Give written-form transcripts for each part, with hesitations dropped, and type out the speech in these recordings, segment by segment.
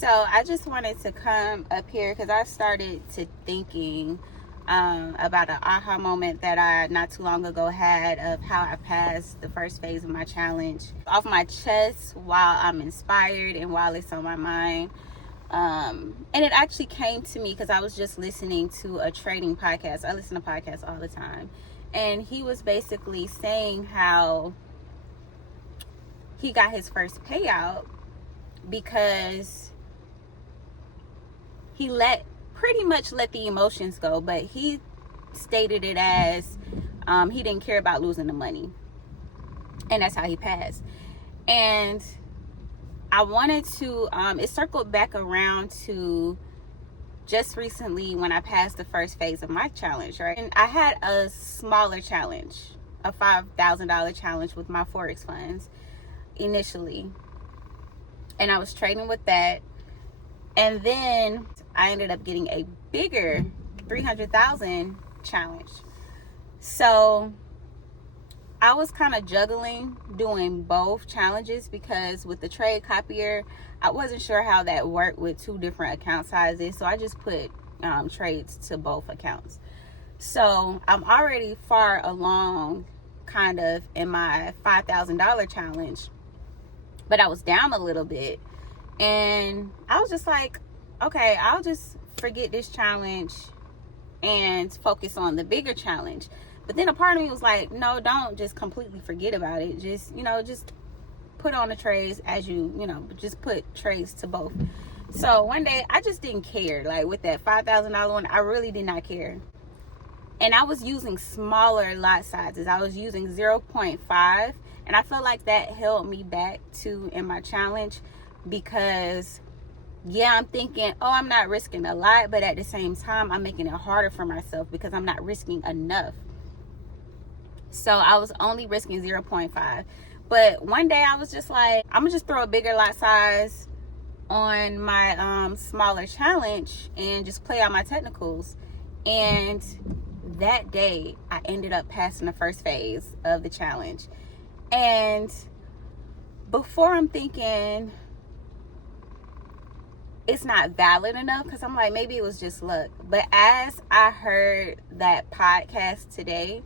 So I just wanted to come up here because I started to thinking about an aha moment that I not too long ago had of how I passed the first phase of my challenge off my chest while I'm inspired and while it's on my mind. And it actually came to me because I was just listening to a trading podcast. I listen to podcasts all the time. And he was basically saying how he got his first payout because he pretty much let the emotions go, but he stated it as he didn't care about losing the money, and that's how he passed. And I wanted to it circled back around to just recently when I passed the first phase of my challenge, right? And I had a smaller challenge, a $5,000 challenge with my Forex Funds initially, and I was trading with that. And then I ended up getting a bigger 300,000 challenge. So I was kind of juggling doing both challenges because with the trade copier, I wasn't sure how that worked with two different account sizes. So I just put trades to both accounts. So I'm already far along kind of in my $5,000 challenge, but I was down a little bit. And I was just like, okay, I'll just forget this challenge and focus on the bigger challenge. But then a part of me was like, no, don't just completely forget about it. Just, just put on the trades as just put trades to both. So one day I just didn't care. Like with that $5,000 one, I really did not care. And I was using smaller lot sizes. I was using 0.5. And I felt like that held me back too in my challenge because, yeah, I'm thinking, oh, I'm not risking a lot. But at the same time, I'm making it harder for myself because I'm not risking enough. So I was only risking 0.5. But one day I was just like, I'm going to just throw a bigger lot size on my smaller challenge and just play out my technicals. And that day, I ended up passing the first phase of the challenge. And before I'm thinking it's not valid enough, because I'm like, maybe it was just luck. But as I heard that podcast today,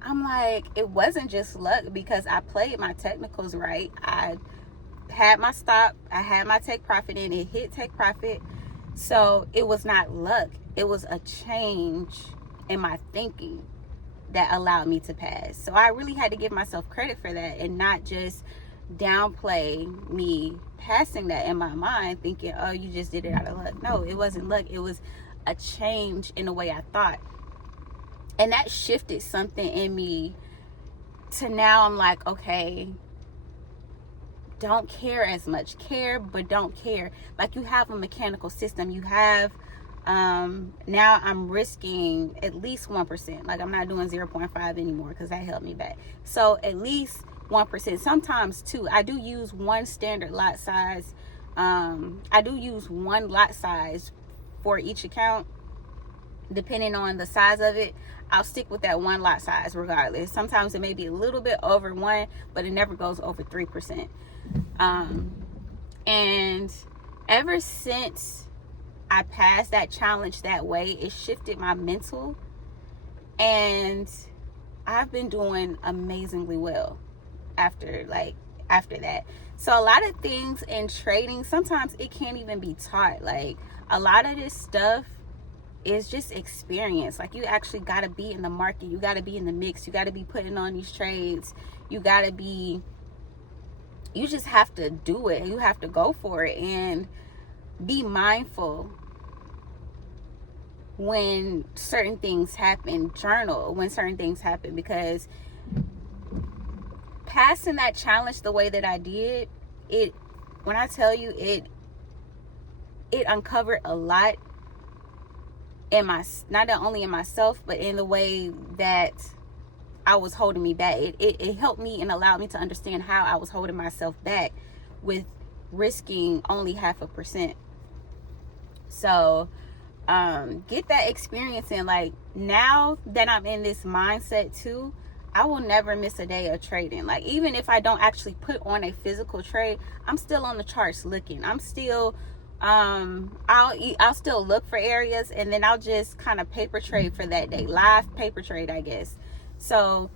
I'm like, it wasn't just luck because I played my technicals right. I had my stop. I had my take profit in. It hit take profit. So it was not luck. It was a change in my thinking that allowed me to pass. So I really had to give myself credit for that and not just downplay me passing that in my mind thinking, oh, you just did it out of luck. No, it wasn't luck. It was a change in the way I thought. And that shifted something in me to now I'm like, okay, don't care as much. Care, but don't care. Like you have a mechanical system. You have, now I'm risking at least 1%. Like I'm not doing 0.5 anymore because that held me back. So at least 1%, sometimes 2. I do use one standard lot size. I do use one lot size for each account. Depending on the size of it, I'll stick with that one lot size regardless. Sometimes it may be a little bit over 1, but it never goes over 3%. And ever since I passed that challenge that way, it shifted my mental, and I've been doing amazingly well after that. So a lot of things in trading, sometimes it can't even be taught. Like a lot of this stuff is just experience. Like you actually got to be in the market. You got to be in the mix. You got to be putting on these trades. You just have to do it. You have to go for it and be mindful when certain things happen. Journal when certain things happen, because passing that challenge the way that I did, when I tell you it uncovered a lot in not only in myself, but in the way that I was holding me back. It helped me and allowed me to understand how I was holding myself back with risking only 0.5%. So get that experience in. Like now that I'm in this mindset too, I will never miss a day of trading. Like even if I don't actually put on a physical trade, I'm still on the charts looking. I'm still I'll still look for areas, and then I'll just kind of paper trade for that day, live paper trade, I guess. So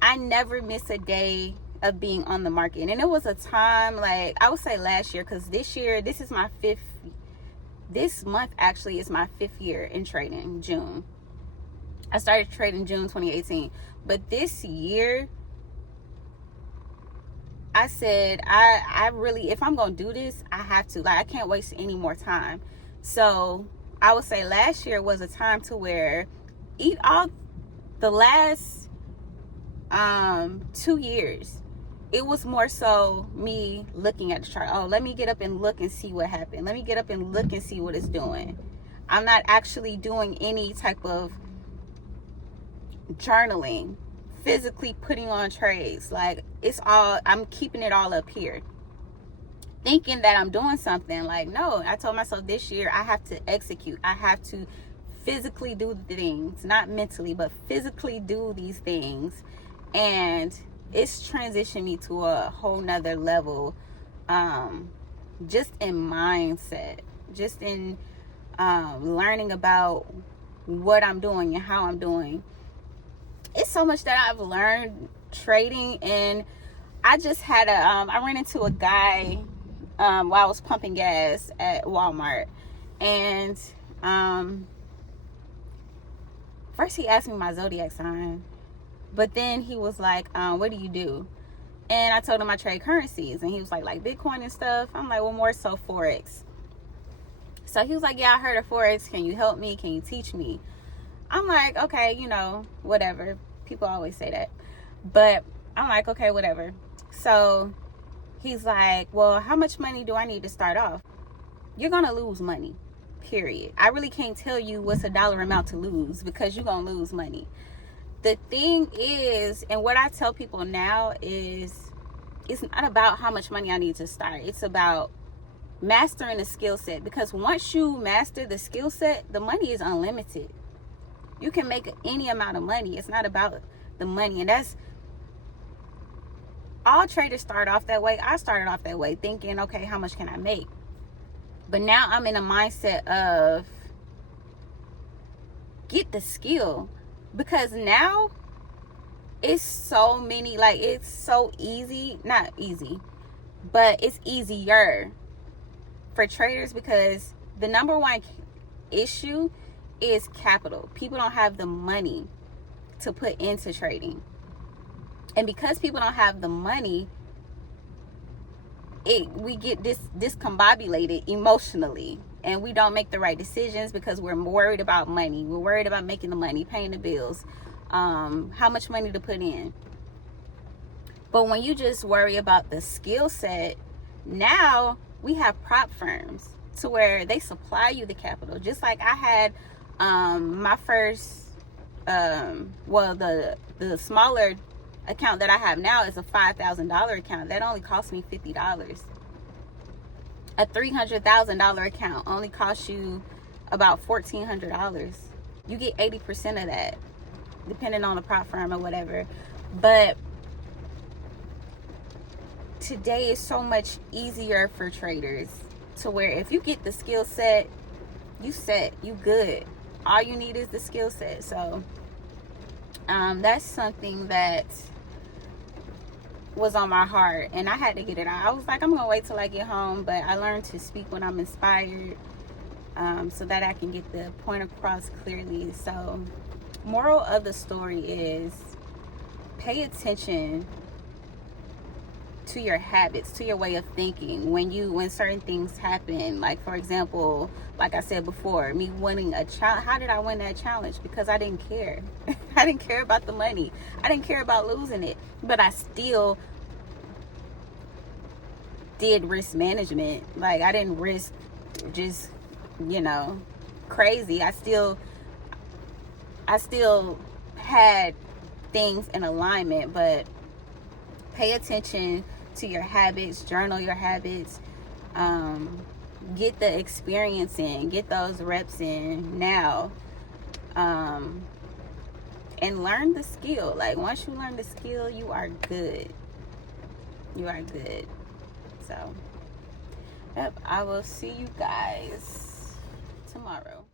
I never miss a day of being on the market. And it was a time, like I would say last year, because this month actually is my 5th year in trading. June, I started trading June 2018, but this year I said, I really, if I'm going to do this, I have to. Like, I can't waste any more time. So I would say last year was a time to where all the last 2 years, it was more so me looking at the chart. Oh, let me get up and look and see what happened. Let me get up and look and see what it's doing. I'm not actually doing any type of journaling, physically putting on trades. Like, I'm keeping it all up here, thinking that I'm doing something. Like, no, I told myself this year I have to execute. I have to physically do the things, not mentally, but physically do these things. And it's transitioned me to a whole nother level, just in mindset, just in learning about what I'm doing and how I'm doing. It's so much that I've learned trading. And I just had I ran into a guy while I was pumping gas at Walmart, and first he asked me my zodiac sign, but then he was like, what do you do? And I told him I trade currencies, and he was like Bitcoin and stuff. I'm like, well, more so Forex. So he was like, yeah, I heard of Forex. Can you help me? Can you teach me? I'm like, okay, whatever. People always say that. But I'm like, okay, whatever. So he's like, well, how much money do I need to start off? You're going to lose money, period. I really can't tell you what's a dollar amount to lose, because you're going to lose money. The thing is, and what I tell people now is, it's not about how much money I need to start. It's about mastering the skill set. Because once you master the skill set, the money is unlimited. You can make any amount of money. It's not about the money. And that's all traders start off that way. I started off that way, thinking, okay, how much can I make? But now I'm in a mindset of get the skill. Because now it's so many, like, it's so easy, not easy, but it's easier for traders, because the number one issue is capital. People don't have the money to put into trading. And because people don't have the money, we get discombobulated emotionally, and we don't make the right decisions because we're worried about money. We're worried about making the money, paying the bills, how much money to put in. But when you just worry about the skill set, now we have prop firms to where they supply you the capital. Just like I had my first, the smaller account that I have now is a $5,000 account. That only cost me $50. A $300,000 account only costs you about $1,400. You get 80% of that, depending on the prop firm or whatever. But today is so much easier for traders, to where if you get the skill set, you good. All you need is the skill set. So that's something that was on my heart, and I had to get it out. I was like, I'm gonna wait till I get home, but I learned to speak when I'm inspired, so that I can get the point across clearly. So moral of the story is, pay attention to your habits, to your way of thinking when certain things happen. Like, for example, like I said before, me winning a challenge. How did I win that challenge? Because I didn't care. I didn't care about the money. I didn't care about losing it. But I still did risk management. Like, I didn't risk just, crazy. I still had things in alignment. But pay attention to your habits, journal your habits, get the experience in, get those reps in now, and learn the skill. Like, once you learn the skill, you are good. You are good. So Yep, I will see you guys tomorrow.